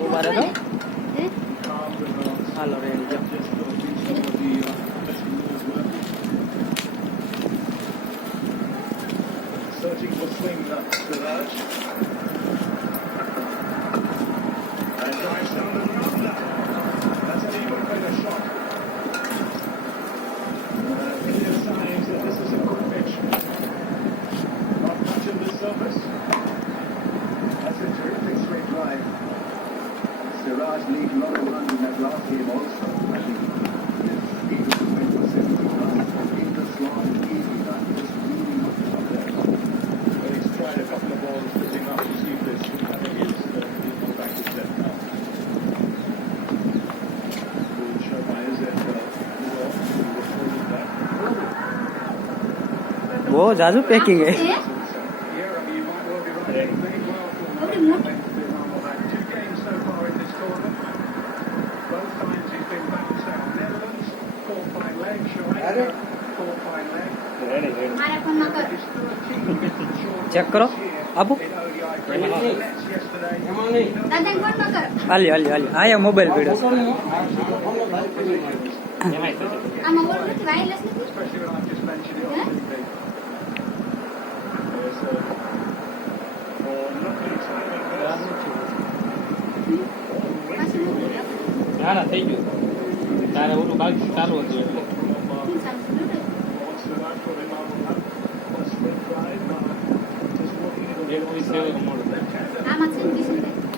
ઉભા રહો. હાલો રેડી જાઓ. Searching for swing Siraj. And drives down the ground. That's an even better shot. India signs that this is a good pitch. Not touching the surface. That's a terrific straight drive. Siraj lead a lot of runs in that last game also. I think his able to win for 70 runs in the slot, easy run, just really not up there. But he's tried a couple of balls, putting up to see if this. I think he's not back to step now. Will show by his end બહુ જાજુ packing હે. Yeah, I mean, you might well be right. He played well for two games so far in this tournament. Both times he's been bounced out. Netherlands, caught by leg. Sri caught by leg. મારા ફોનમાં કર. His 13th short check કરો આપો. in ODI cricket. Nets yesterday. દાદાને ફોનમાં કર. હાલી હાલી હાલી. આયા મોબાઈલ પીડ્યો છે. આમાં ઓલું નથી, વાયરલેસ નથી. Especially when I've just mentioned it on TV. There's luckily timing there. પાછું નથી. ના ના થઈ ગયું તારે ઓલું બાકી ચાલુ હતું એટલે શું ચાલુ છે? Wants to run for him on a sprint drive. Just walking into the એક વીસ જેવું મોડું આમાં છે ને